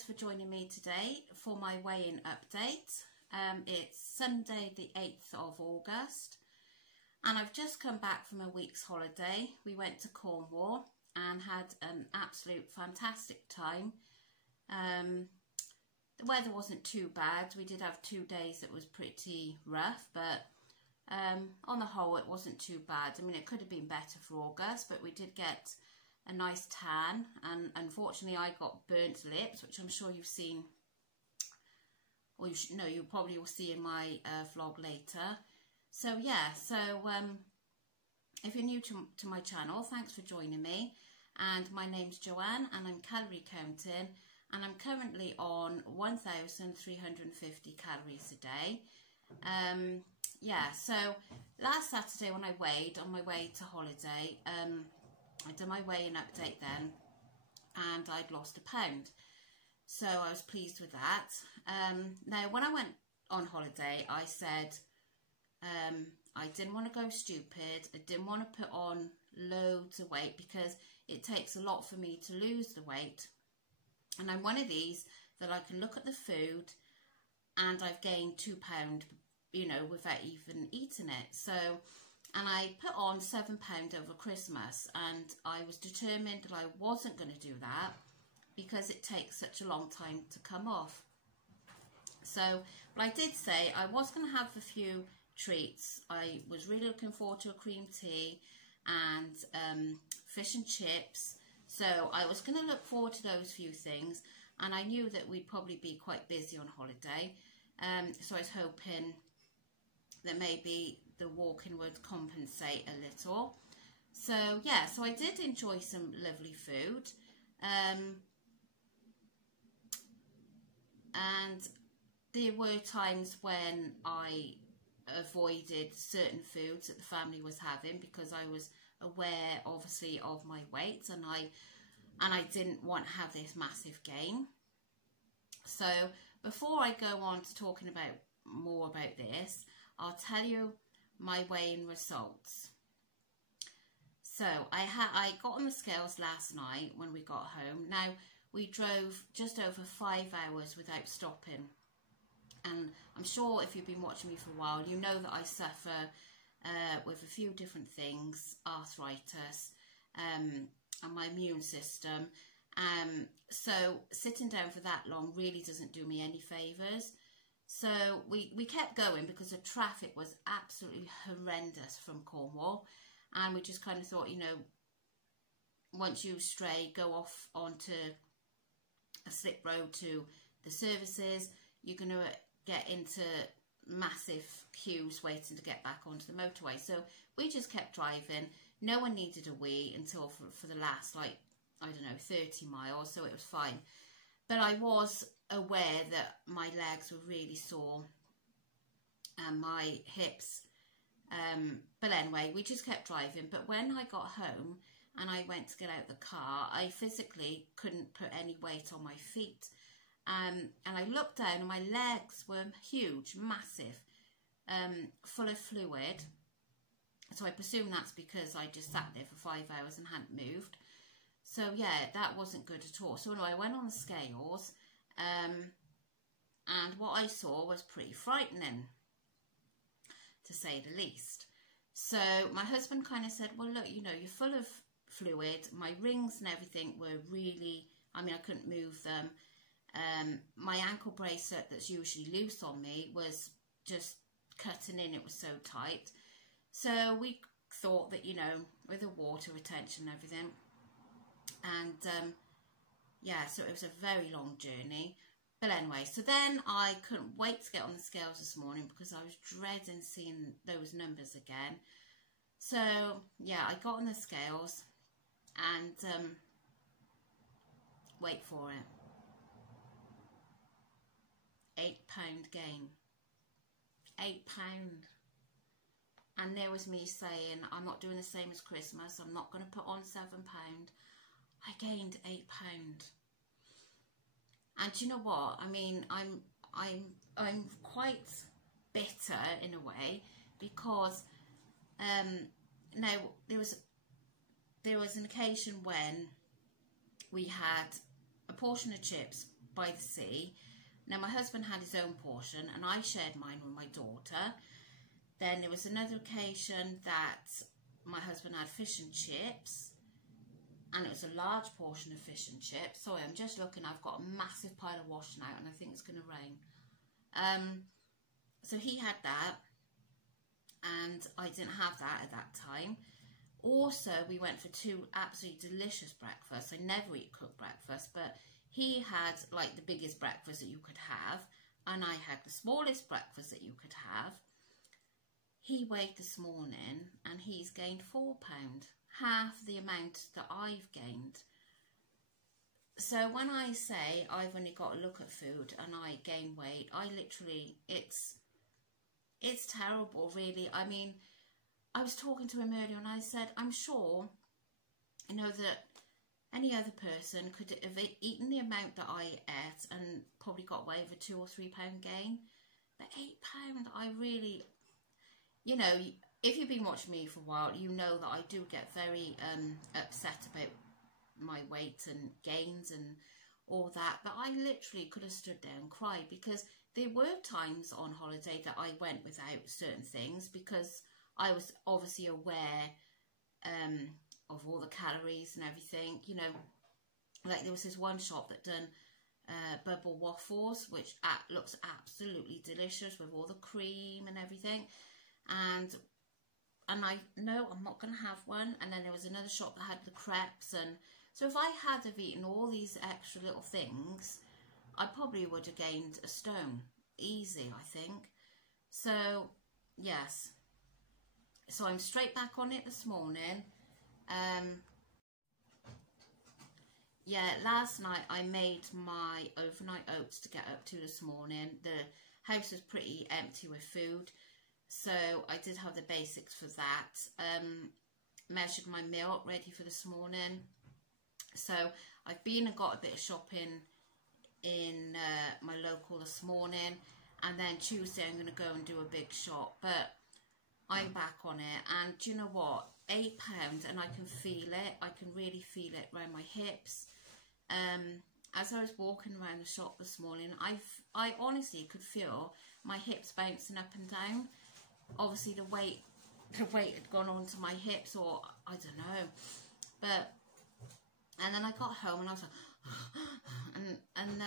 thanks for joining me today for my weigh-in update. It's Sunday the 8th of August and I've just come back from a week's holiday. We went to Cornwall and had an absolute fantastic time. The weather wasn't too bad. We did have 2 days that was pretty rough, but on the whole it wasn't too bad. I mean, it could have been better for August, but we did get a nice tan, and unfortunately I got burnt lips, which I'm sure you've seen, or you probably will see in my vlog later. So yeah, if you're new to my channel, thanks for joining me, and my name's Joanne and I'm calorie counting, and I'm currently on 1,350 calories a day. Yeah, so last Saturday when I weighed on my way to holiday, I did my weigh-in update then, and I'd lost a pound, so I was pleased with that. Now, when I went on holiday, I said I didn't want to go stupid. I didn't want to put on loads of weight because it takes a lot for me to lose the weight, and I'm one of these that I can look at the food and I've gained 2 pounds, you know, without even eating it. So, and I put on 7 pounds over Christmas, and I was determined that I wasn't going to do that because it takes such a long time to come off. So, but I did say I was going to have a few treats. I was really looking forward to a cream tea and fish and chips. So I was going to look forward to those few things, and I knew that we'd probably be quite busy on holiday. So I was hoping that maybe the walking would compensate a little. So yeah, so I did enjoy some lovely food, and there were times when I avoided certain foods that the family was having because I was aware obviously of my weight, and I didn't want to have this massive gain. So before I go on to talking about more about this, I'll tell you my weigh-in results. So I got on the scales last night when we got home. Now, we drove just over 5 hours without stopping, and I'm sure if you've been watching me for a while, you know that I suffer with a few different things, arthritis, and my immune system. So sitting down for that long really doesn't do me any favours. So we kept going because the traffic was absolutely horrendous from Cornwall, and we just kind of thought, you know, once you stray, go off onto a slip road to the services, you're going to get into massive queues waiting to get back onto the motorway. So we just kept driving. No one needed a wee until for the last, like, I don't know, 30 miles, so it was fine. But I was aware that my legs were really sore and my hips, but anyway, we just kept driving. But when I got home and I went to get out the car, I physically couldn't put any weight on my feet, and I looked down and my legs were huge, massive, full of fluid. So I presume that's because I just sat there for 5 hours and hadn't moved. So yeah, that wasn't good at all. So anyway, I went on the scales, and what I saw was pretty frightening, to say the least. So my husband kind of said, well, look, you know, you're full of fluid. My rings and everything were really, I mean, I couldn't move them. My ankle bracelet that's usually loose on me was just cutting in. It was so tight. So we thought that, you know, with the water retention and everything, and yeah, so it was a very long journey. But anyway, so then I couldn't wait to get on the scales this morning because I was dreading seeing those numbers again. So yeah, I got on the scales, and wait for it, 8 pound gain. 8 pound. And there was me saying, I'm not doing the same as Christmas, I'm not going to put on 7 pound. I gained 8 pound. And do you know what? I mean, I'm quite bitter in a way, because now there was an occasion when we had a portion of chips by the sea. Now my husband had his own portion and I shared mine with my daughter. Then there was another occasion that my husband had fish and chips, and it was a large portion of fish and chips. Sorry, I'm just looking, I've got a massive pile of washing out and I think it's going to rain. So he had that and I didn't have that at that time. Also, we went for 2 absolutely delicious breakfasts. I never eat cooked breakfast, but he had like the biggest breakfast that you could have, and I had the smallest breakfast that you could have. He weighed this morning and he's gained £4, half the amount that I've gained. So when I say I've only got to look at food and I gain weight, I literally, it's terrible, really. I mean, I was talking to him earlier and I said, I'm sure, you know, that any other person could have eaten the amount that I ate and probably got away with a 2 or 3 pound gain. But £8, I really, you know, if you've been watching me for a while, you know that I do get very upset about my weight and gains and all that. But I literally could have stood there and cried, because there were times on holiday that I went without certain things because I was obviously aware of all the calories and everything. You know, like there was this one shop that done bubble waffles, which looks absolutely delicious with all the cream and everything. And I know I'm not going to have one. And then there was another shop that had the crepes. And so if I had have eaten all these extra little things, I probably would have gained a stone. Easy, I think. So, yes. So I'm straight back on it this morning. Yeah, last night I made my overnight oats to get up to this morning. The house was pretty empty with food, so I did have the basics for that. Measured my milk ready for this morning. So I've been and got a bit of shopping in my local this morning, and then Tuesday I'm going to go and do a big shop. But I'm back on it, and do you know what? £8, and I can feel it. I can really feel it around my hips. As I was walking around the shop this morning, I honestly could feel my hips bouncing up and down. Obviously, the weight had gone onto my hips, or I don't know. But and then I got home and I was like, and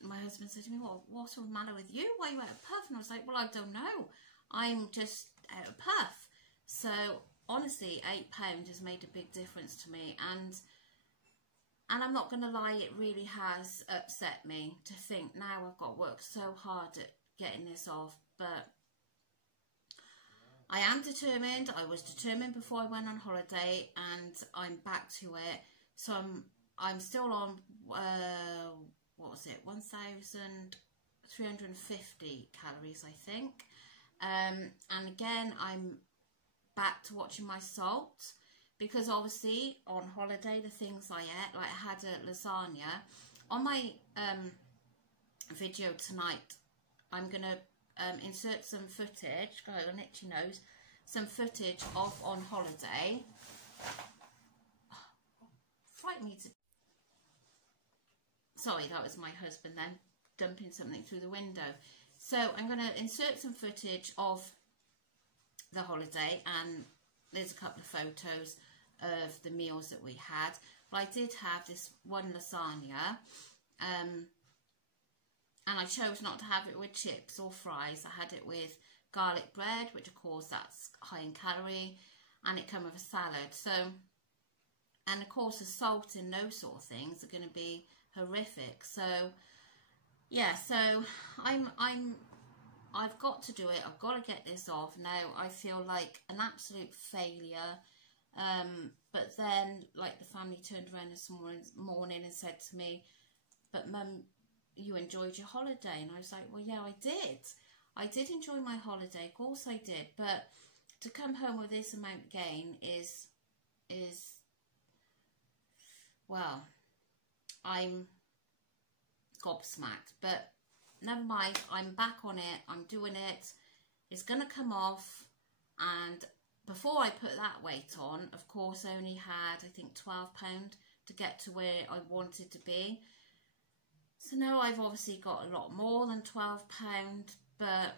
my husband said to me, "What's the matter with you? Why are you out of puff?" And I was like, "Well, I don't know. I'm just out of puff." So honestly, £8 has made a big difference to me, and I'm not going to lie, it really has upset me to think now I've got to work so hard at getting this off. But I am determined. I was determined before I went on holiday, and I'm back to it. So I'm still on what was it, 1,350 calories, I think. And again, I'm back to watching my salt, because obviously on holiday the things I ate, like I had a lasagna on my video tonight. I'm gonna insert some footage, go on itchy nose, some footage of on holiday. Frightened me to, sorry, that was my husband then dumping something through the window. So I'm going to insert some footage of the holiday, and there's a couple of photos of the meals that we had. But I did have this one lasagna, and I chose not to have it with chips or fries. I had it with garlic bread, which of course that's high in calorie, and it came with a salad. So, and of course the salt in those sort of things are going to be horrific. So yeah, so I've got to do it. I've got to get this off. Now I feel like an absolute failure. But then, like, the family turned around this morning and said to me, "But Mum, you enjoyed your holiday." And I was like, "Well, yeah, I did. I did enjoy my holiday. Of course I did. But to come home with this amount gain is well, I'm gobsmacked. But never mind, I'm back on it, I'm doing it, it's going to come off. And before I put that weight on, of course I only had, I think, £12 to get to where I wanted to be. So now I've obviously got a lot more than £12, but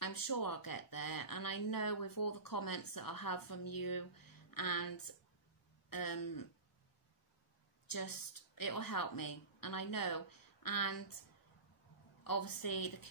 I'm sure I'll get there. And I know with all the comments that I have from you, and just it will help me, and I know. And obviously the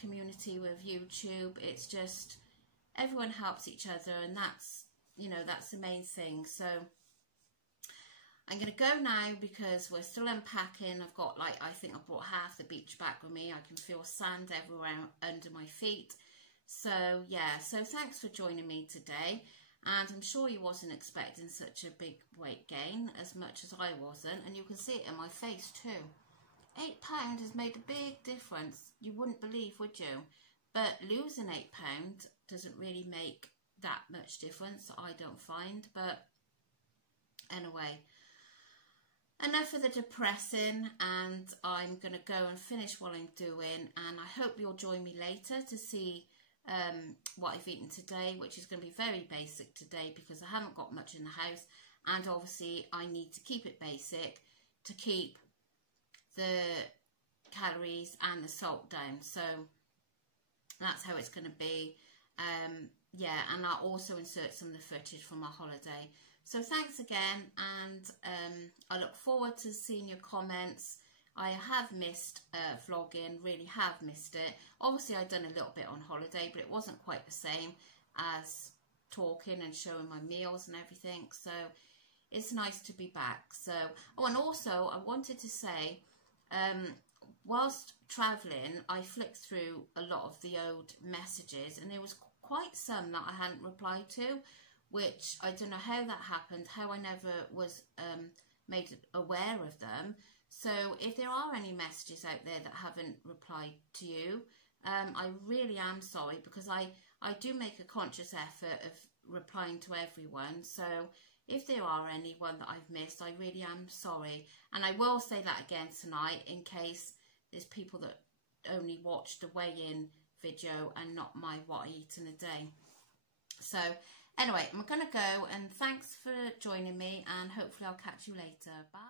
community with YouTube, it's just everyone helps each other, and that's, you know, that's the main thing. So I'm going to go now because we're still unpacking. I've got, like, I think I brought half the beach back with me. I can feel sand everywhere under my feet. So yeah, so thanks for joining me today. And I'm sure you wasn't expecting such a big weight gain as much as I wasn't. And you can see it in my face too. £8 has made a big difference. You wouldn't believe, would you? But losing £8 doesn't really make that much difference, I don't find. But anyway, enough of the depressing, and I'm going to go and finish what I'm doing. And I hope you'll join me later to see what I've eaten today, which is going to be very basic today because I haven't got much in the house, and obviously I need to keep it basic to keep the calories and the salt down. So that's how it's going to be. Yeah, and I'll also insert some of the footage from my holiday. So thanks again, and I look forward to seeing your comments. I have missed vlogging, really have missed it. Obviously I've done a little bit on holiday, but it wasn't quite the same as talking and showing my meals and everything. So it's nice to be back. So, oh, and also I wanted to say, whilst travelling, I flicked through a lot of the old messages, and there was quite some that I hadn't replied to, which I don't know how that happened, how I never was made aware of them. So if there are any messages out there that haven't replied to you, I really am sorry, because I do make a conscious effort of replying to everyone. So if there are anyone that I've missed, I really am sorry. And I will say that again tonight in case there's people that only watch the weigh-in video and not my what I eat in a day. So anyway, I'm going to go, and thanks for joining me, and hopefully I'll catch you later. Bye.